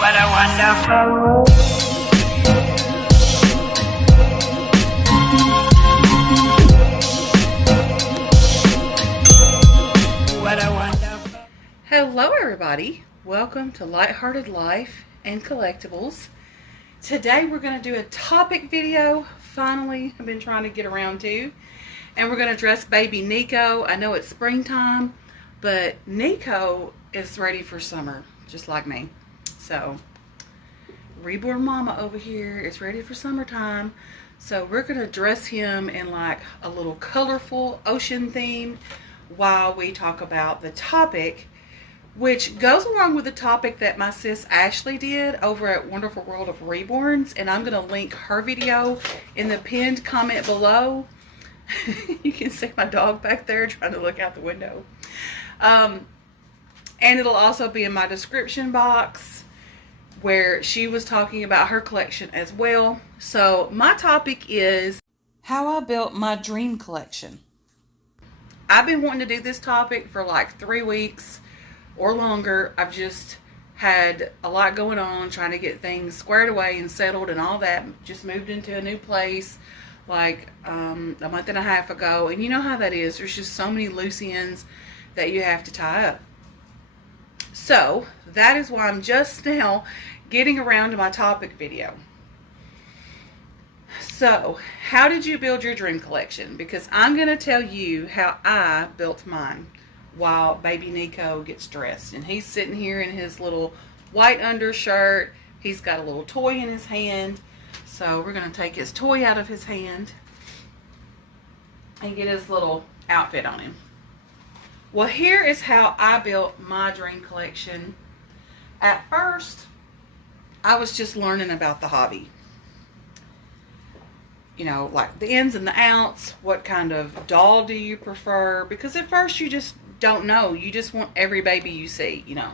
What a wonderful. What a wonderful. Hello everybody, welcome to Lighthearted Life and Collectibles. Today we're going to do a topic video, finally I've been trying to get around to, and we're going to dress baby Nico. I know it's springtime, but Nico is ready for summer, just like me. So, reborn mama over here is ready for summertime. So we're going to dress him in like a little colorful ocean theme while we talk about the topic, which goes along with the topic that my sis Ashley did over at Wonderful World of Reborns, and I'm going to link her video in the pinned comment below. You can see my dog back there trying to look out the window. And it'll also be in my description box where she was talking about her collection as well. So my topic is how I built my dream collection. I've been wanting to do this topic for like 3 weeks or longer. I've just had a lot going on, trying to get things squared away and settled and all that. Just moved into a new place like a month and a half ago, and you know how that is. There's just so many loose ends that you have to tie up. So that is why I'm just now getting around to my topic video. So how did you build your dream collection? Because I'm going to tell you how I built mine while baby Nico gets dressed. And he's sitting here in his little white undershirt. He's got a little toy in his hand. So we're going to take his toy out of his hand and get his little outfit on him. Well, here is how I built my dream collection. At first, I was just learning about the hobby. You know, like the ins and the outs, what kind of doll do you prefer? Because at first you just don't know. You just want every baby you see, you know.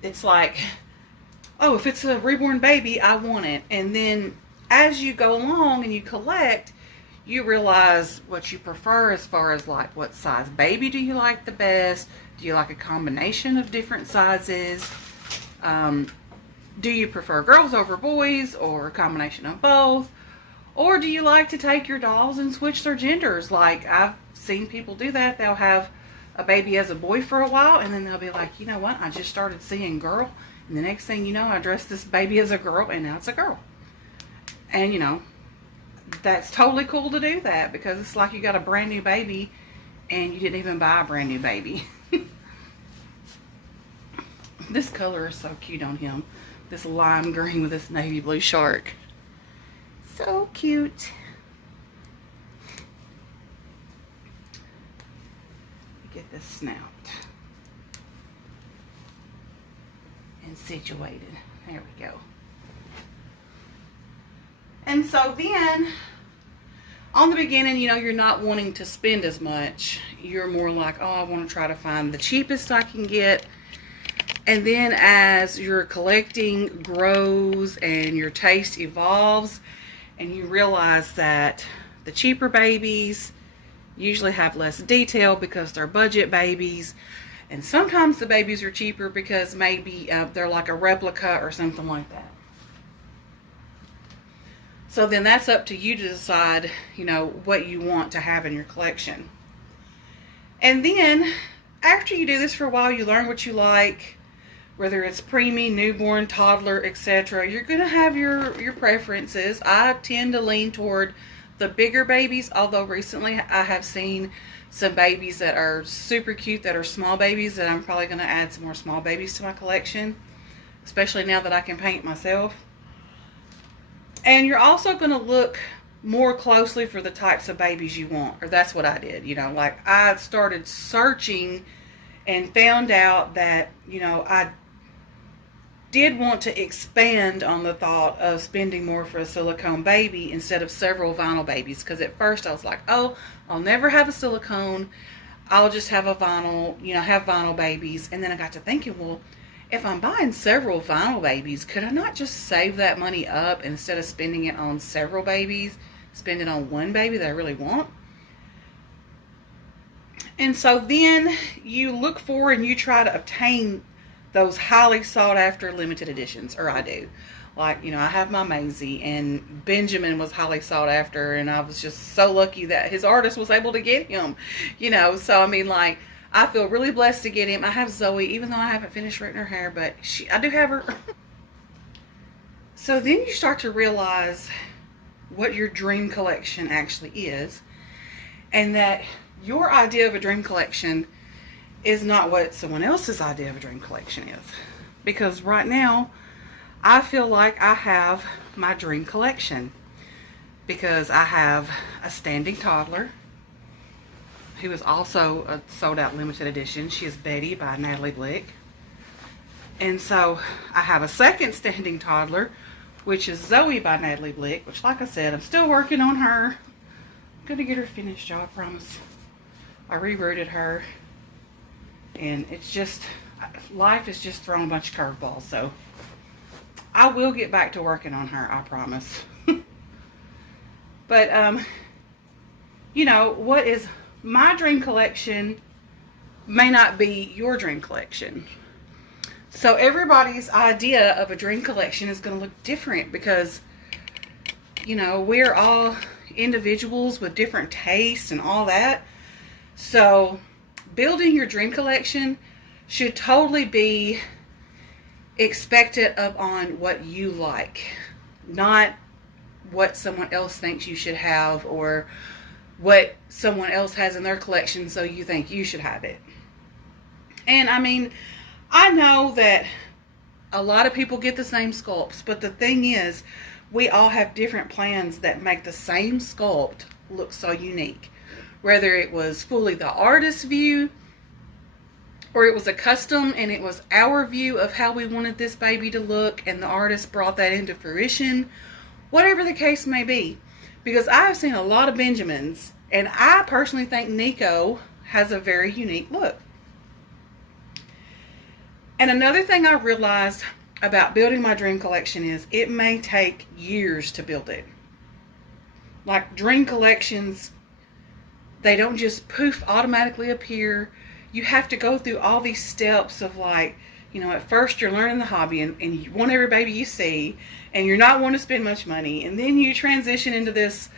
It's like, oh, if it's a reborn baby, I want it. And then as you go along and you collect, you realize what you prefer as far as like what size baby do you like the best? Do you like a combination of different sizes? Do you prefer girls over boys or a combination of both? Or do you like to take your dolls and switch their genders? Like I've seen people do that. They'll have a baby as a boy for a while and then they'll be like, you know what? I just started seeing girl. And the next thing you know, I dressed this baby as a girl and now it's a girl. And you know, that's totally cool to do that because it's like you got a brand new baby and you didn't even buy a brand new baby. This color is so cute on him. This lime green with this navy blue shark. So cute. Get this snapped and situated. There we go. And so then, on the beginning, you know, you're not wanting to spend as much. You're more like, oh, I want to try to find the cheapest I can get. And then as your collecting grows and your taste evolves, and you realize that the cheaper babies usually have less detail because they're budget babies. And sometimes the babies are cheaper because maybe they're like a replica or something like that. So then that's up to you to decide, you know, what you want to have in your collection. And then after you do this for a while, you learn what you like, whether it's preemie, newborn, toddler, etc. You're going to have your preferences. I tend to lean toward the bigger babies, although recently I have seen some babies that are super cute that are small babies that I'm probably going to add some more small babies to my collection, especially now that I can paint myself. And you're also going to look more closely for the types of babies you want, or that's what I did. You know, like I started searching and found out that, you know, I did want to expand on the thought of spending more for a silicone baby instead of several vinyl babies. Because at first I was like, oh, I'll never have a silicone. I'll just have a vinyl, you know, have vinyl babies. And then I got to thinking, well, if I'm buying several vinyl babies, could I not just save that money up instead of spending it on several babies, spend it on one baby that I really want? And so then you look for and you try to obtain those highly sought after limited editions, or I do. Like, I have my Maisie, and Benjamin was highly sought after, and I was just so lucky that his artist was able to get him, So, I mean, like, I feel really blessed to get him. I have Zoe, even though I haven't finished rooting her hair, but I do have her. So then you start to realize what your dream collection actually is, and that your idea of a dream collection is not what someone else's idea of a dream collection is. Because right now, I feel like I have my dream collection, because I have a standing toddler who is also a sold out limited edition. She is Betty by Natali Blick. And so I have a second standing toddler, which is Zoe by Natali Blick, which, like I said, I'm still working on her. I'm going to get her finished, y'all, I promise. I rerooted her, and it's just, life has just thrown a bunch of curveballs, so I will get back to working on her, I promise. But, what is my dream collection may not be your dream collection. So everybody's idea of a dream collection is going to look different, because, we're all individuals with different tastes and all that. So building your dream collection should totally be expected upon what you like, not what someone else thinks you should have, or what someone else has in their collection so you think you should have it. And I mean, I know that a lot of people get the same sculpts, but the thing is, we all have different plans that make the same sculpt look so unique. Whether it was fully the artist's view, or it was a custom and it was our view of how we wanted this baby to look, and the artist brought that into fruition, whatever the case may be. Because I've seen a lot of Benjamins, and I personally think Nico has a very unique look. And another thing I realized about building my dream collection is it may take years to build it. Like, dream collections, they don't just poof automatically appear. You have to go through all these steps of, like, at first you're learning the hobby, and you want every baby you see, and you're not wanting to spend much money. And then you transition into this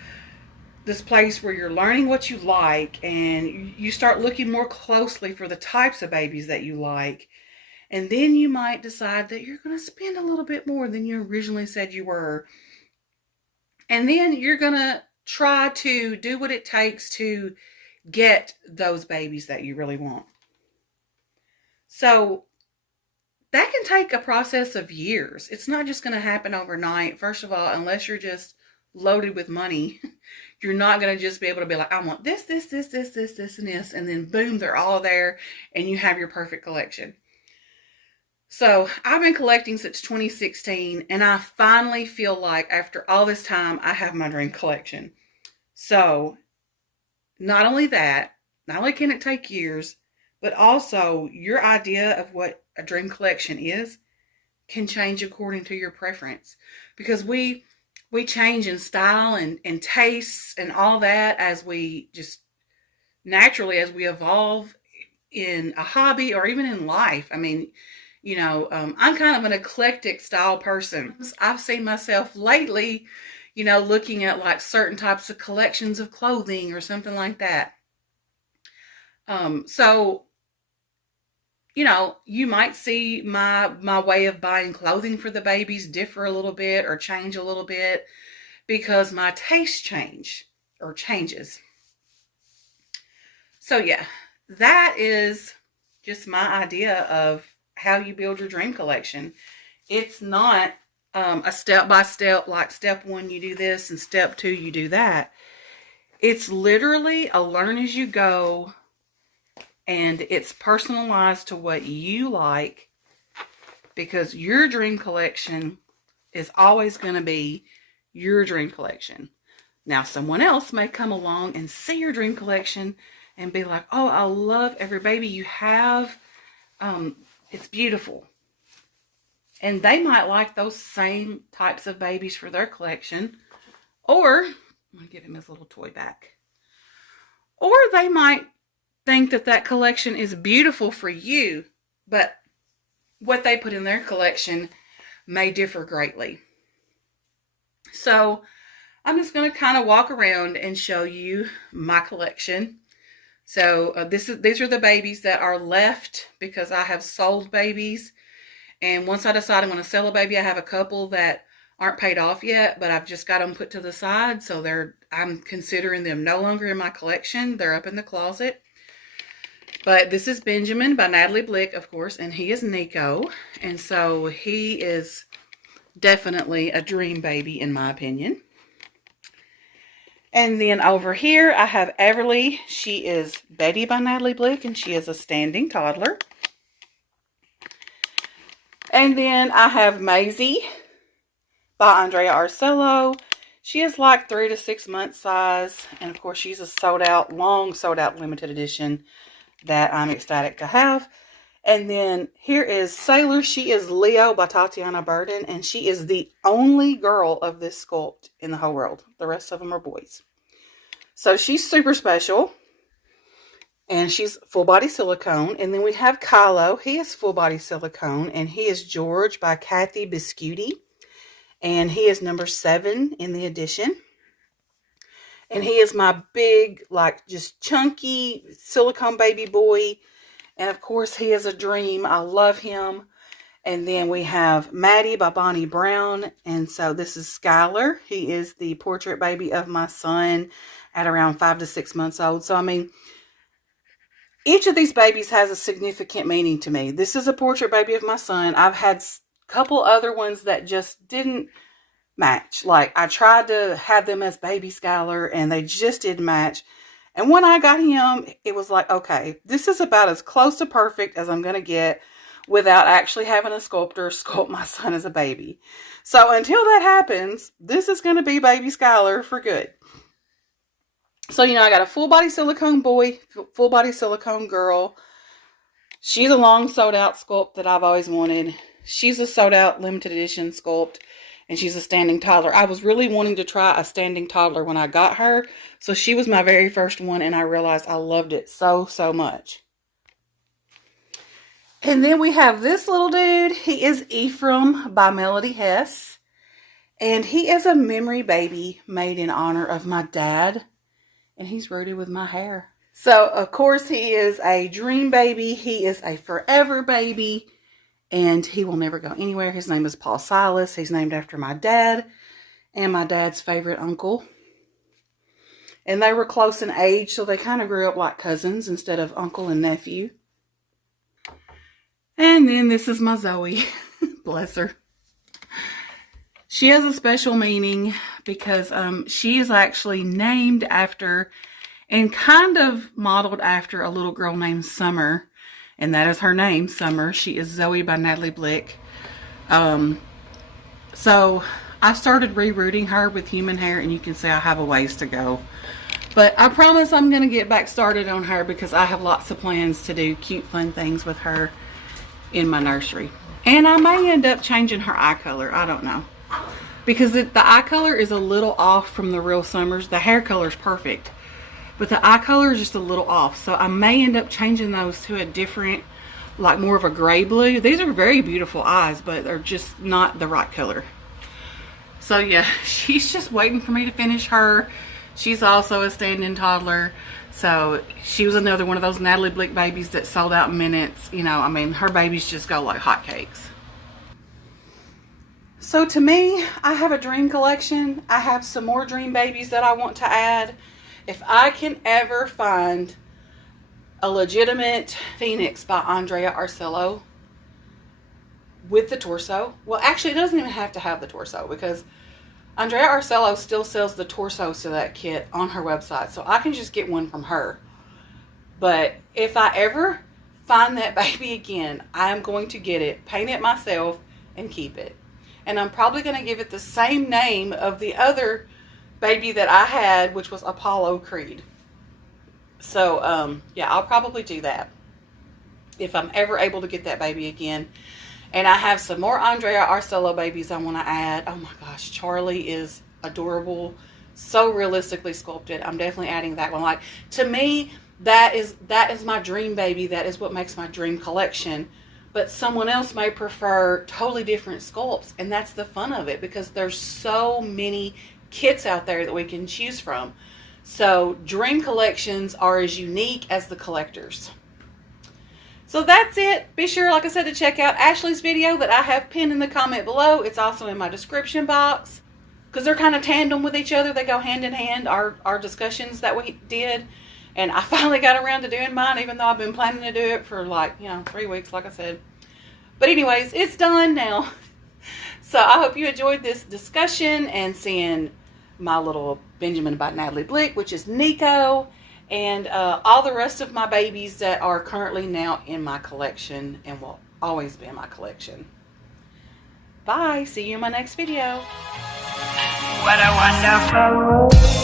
place where you're learning what you like, and you start looking more closely for the types of babies that you like. And then you might decide that you're going to spend a little bit more than you originally said you were. And then you're going to try to do what it takes to get those babies that you really want. So that can take a process of years. It's not just going to happen overnight. First of all, unless you're just loaded with money, you're not going to just be able to be like, I want this, and this, and then boom, they're all there, and you have your perfect collection. So I've been collecting since 2016, and I finally feel like after all this time, I have my dream collection. So not only can it take years, but also your idea of what a dream collection is can change according to your preference. Because we change in style and tastes and all that as we just naturally, as we evolve in a hobby or even in life. I mean, I'm kind of an eclectic style person. I've seen myself lately, looking at like certain types of collections of clothing or something like that. So, you might see my way of buying clothing for the babies differ a little bit or change a little bit because my taste changes. So yeah, that is just my idea of how you build your dream collection. It's not a step-by-step, like step 1 you do this and step 2 you do that. It's literally a learn as you go, and it's personalized to what you like, because your dream collection is always going to be your dream collection. Now, someone else may come along and see your dream collection and be like, oh, I love every baby you have. It's beautiful. And they might like those same types of babies for their collection. Or, I'm going to give him his little toy back. Or they might think that collection is beautiful for you, but what they put in their collection may differ greatly. So I'm just going to kind of walk around and show you my collection. So these are the babies that are left because I have sold babies. And once I decide I'm going to sell a baby, I have a couple that aren't paid off yet, but I've just got them put to the side. So I'm considering them no longer in my collection. They're up in the closet. But this is Benjamin by Natali Blick, of course, and he is Nico. And so he is definitely a dream baby in my opinion. And then over here I have Everly. She is Betty by Natali Blick, and she is a standing toddler. And then I have Maisie by Andrea Arcello. She is like 3 to 6 month size. And of course she's a long sold out limited edition that I'm ecstatic to have. And then here is Sailor. She is Leo by Tatiana Burden. And she is the only girl of this sculpt in the whole world. The rest of them are boys. So she's super special. And she's full body silicone. And then we have Kylo. He is full body silicone. And he is George by Kathy Biscuiti. And he is number 7 in the edition. And he is my big, like, just chunky silicone baby boy. And of course, he is a dream. I love him. And then we have Maddie by Bonnie Brown. And so this is Skylar. He is the portrait baby of my son at around 5 to 6 months old. So, I mean, each of these babies has a significant meaning to me. This is a portrait baby of my son. I've had a couple other ones that just didn't match. Like, I tried to have them as baby Skylar and they just didn't match. And when I got him, it was like, okay, this is about as close to perfect as I'm going to get without actually having a sculptor sculpt my son as a baby. So until that happens, this is going to be baby Skylar for good. So, you know, I got a full body silicone boy, full body silicone girl. She's a long sold out sculpt that I've always wanted. She's a sold out limited edition sculpt. And she's a standing toddler. I was really wanting to try a standing toddler when I got her. So she was my very first one. And I realized I loved it so, so much. And then we have this little dude. He is Ephraim by Melody Hess. And he is a memory baby made in honor of my dad. And he's rooted with my hair. So, of course, he is a dream baby. He is a forever baby. And he will never go anywhere. His name is Paul Silas. He's named after my dad and my dad's favorite uncle. And they were close in age, so they kind of grew up like cousins instead of uncle and nephew. And then this is my Zoe. Bless her. She has a special meaning because she is actually named after and kind of modeled after a little girl named Summer. And that is her name, Summer. She is Zoe by Natali Blick. So I started rerouting her with human hair, and you can see I have a ways to go. But I promise I'm going to get back started on her because I have lots of plans to do cute, fun things with her in my nursery. And I may end up changing her eye color. I don't know. Because the eye color is a little off from the real Summers. The hair color is perfect. But the eye color is just a little off. So I may end up changing those to a different, like more of a gray blue. These are very beautiful eyes, but they're just not the right color. So yeah, she's just waiting for me to finish her. She's also a standing toddler. So she was another one of those Natali Blick babies that sold out in minutes. You know, I mean, her babies just go like hotcakes. So to me, I have a dream collection. I have some more dream babies that I want to add. If I can ever find a legitimate Phoenix by Andrea Arcello with the torso. Well, actually, it doesn't even have to have the torso because Andrea Arcello still sells the torsos to that kit on her website. So I can just get one from her. But if I ever find that baby again, I am going to get it, paint it myself, and keep it. And I'm probably going to give it the same name of the other baby that I had, which was Apollo Creed. So, yeah, I'll probably do that if I'm ever able to get that baby again. And I have some more Andrea Arcello babies I want to add. Oh my gosh, Charlie is adorable. So realistically sculpted. I'm definitely adding that one. Like, to me, that is my dream baby. That is what makes my dream collection. but someone else may prefer totally different sculpts, and that's the fun of it, because there's so many kits out there that we can choose from. So dream collections are as unique as the collectors. So that's it. Be sure, like I said, to check out Ashley's video that I have pinned in the comment below. It's also in my description box, because they're kind of tandem with each other. They go hand in hand, our discussions that we did. And I finally got around to doing mine, even though I've been planning to do it for 3 weeks, like I said. But anyways, it's done now. So I hope you enjoyed this discussion and seeing my little Benjamin by Natali Blick, which is Nico, and all the rest of my babies that are currently now in my collection and will always be in my collection. Bye. See you in my next video. What a wonderful world.